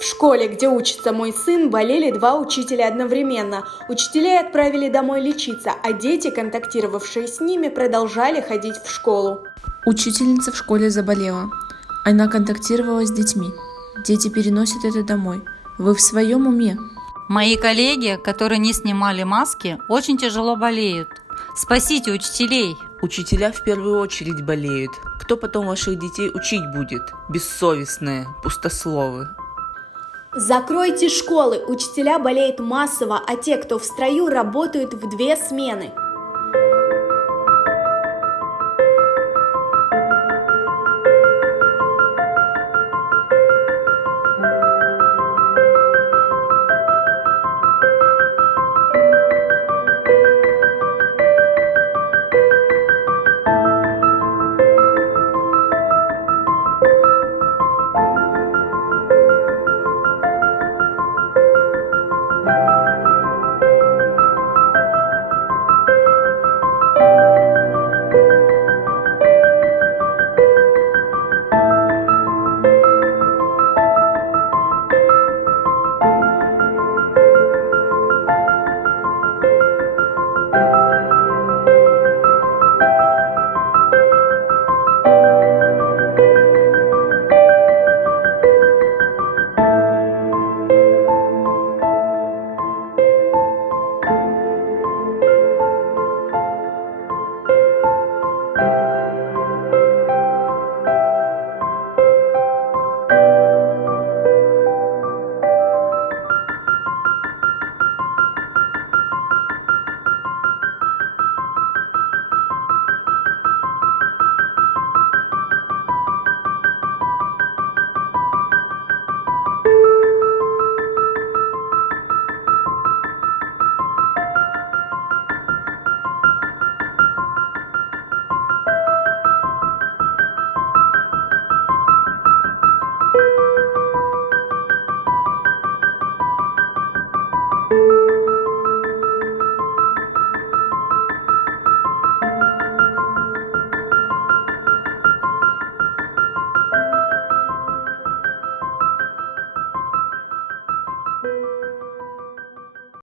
В школе, где учится мой сын, болели 2 учителя одновременно. Учителей отправили домой лечиться, а дети, контактировавшие с ними, продолжали ходить в школу. Учительница в школе заболела. Она контактировала с детьми. Дети переносят это домой. Вы в своем уме? Мои коллеги, которые не снимали маски, очень тяжело болеют. Спасите учителей! Учителя в первую очередь болеют. Кто потом ваших детей учить будет? Бессовестные, пустословы. Закройте школы, учителя болеют массово, а те, кто в строю, работают в 2 смены.